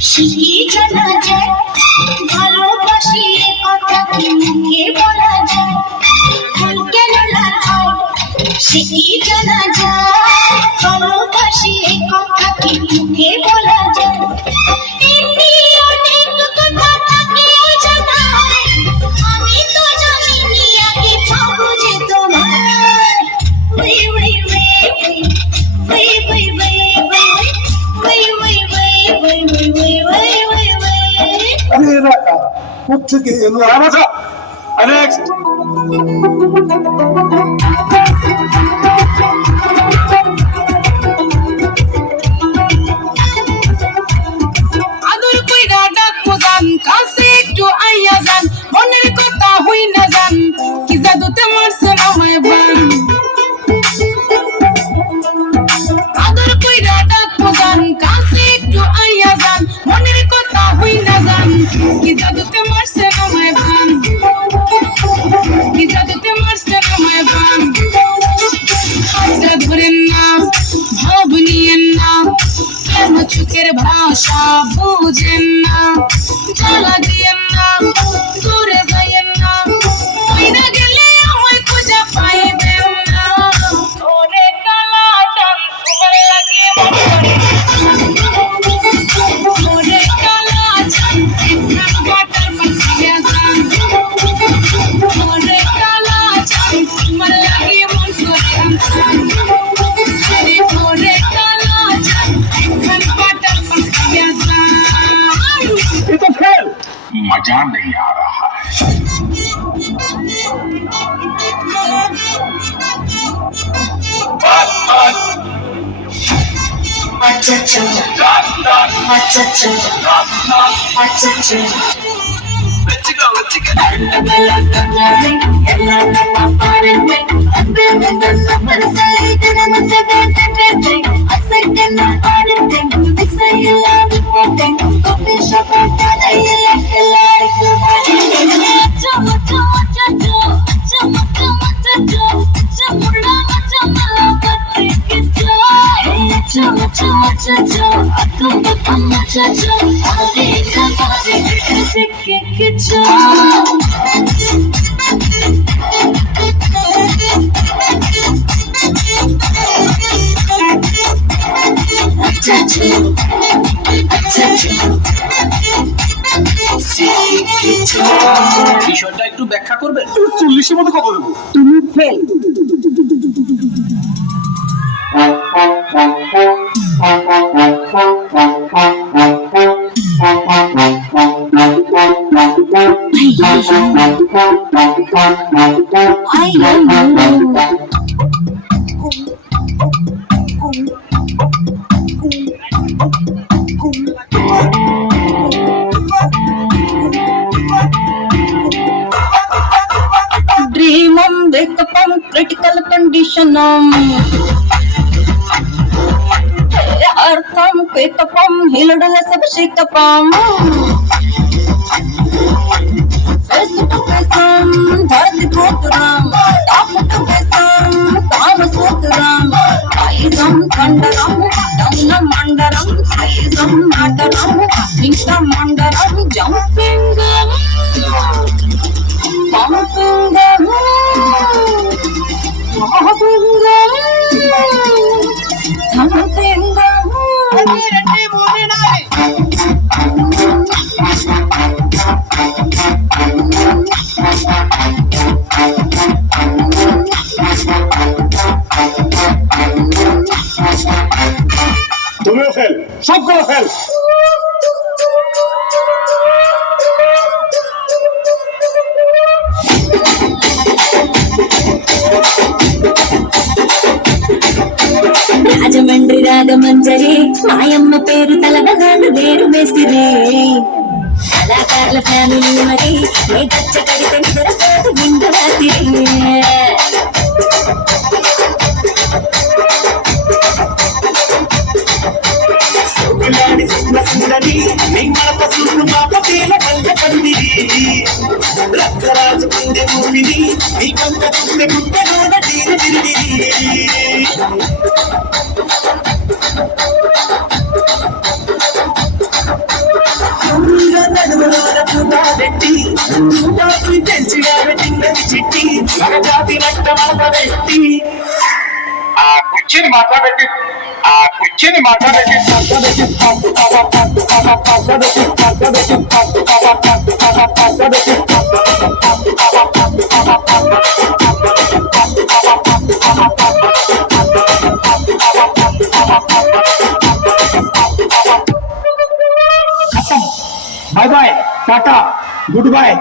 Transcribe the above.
শিখি জানা যায় ভালোবাসি এ কথা কি মুখে বলা যায় ফুল কেন লাল হয় শিখি জানা যায় ভালোবাসি এ কথা কি মুখে বলা যায় এমনি অনেক কথা থাকে অজানা আমি তো জানিনি আগে ভাবো যে তোমার ওই ওই ওই ওই ওই কোথেকে এলো আচ্ছা নেক্সট আদর কইরা ডাকবো জান কাছে একটু আইয়া যান মনের কথা হই না যান কি জাদুতে মারছে আমায় বান আদর কইরা ডাকবো জান কাছে একটু আইয়া যান মনের কথা হই না যান কি জাদুতে মারছে আমায় বান কি জাদুতে মারছে আমায় বান হাতটা ধরেন না ভাব নিয়েন না কেন চোখের ভাষা বুঝেন না জ্বালা দিয়েন না দূরে যাইয়েন না কইরা গেলে আমায় খুঁজে পাইবেন না ওরে কালা চাঁদ তোমার লাগে ওরে কালা চাঁদ একখান বাটার পাখিয়া যান ওরে কালা চাঁদ তোমার লাগে মন করে আনসান আরে ওরে কালা চাঁদ একখান বাটার পাখিয়া যান ये तो फेल मजा नहीं आ रहा है বিষয়টা একটু ব্যাখ্যা করবেন 40-এর মধ্যে কত দেবো তুমি fail Dream on, wake up on, critical condition on. Eartham, wake up on, healed sab shake up on. Face to face on, dharti potram, top to face on, kaam sutram. Kaisam kandaram, down mandaram, kaisam madaram, ninta mandaram, jumping. Pumping the moon, pumping the moon, thumping the তুমিও ফেল সবগুলো ফেল రాజమండ్రి రాగమంజరి మాయమ్మ పేరు తలబగాను వేరు వేసిరే కళాకారుల ఫ్యామిలీ మరి ఏ గచ్చ కడితే నిద్రపోదు నిండు రాత్రి సుందరి నిమ్మల పసుపు మాప తేల పల్ల పందిరి రక్తరాజు కుందె భూమిని నీ కంట చూస్తే పుట్టనోడ తీర తిరిగి তুই తెలిసి చిన్నది చిట్టి మన జాతి నట్ట మనత వ్యక్తి ఆ కుర్చీని మాట్లాడబెట్టి bye bye tata good bye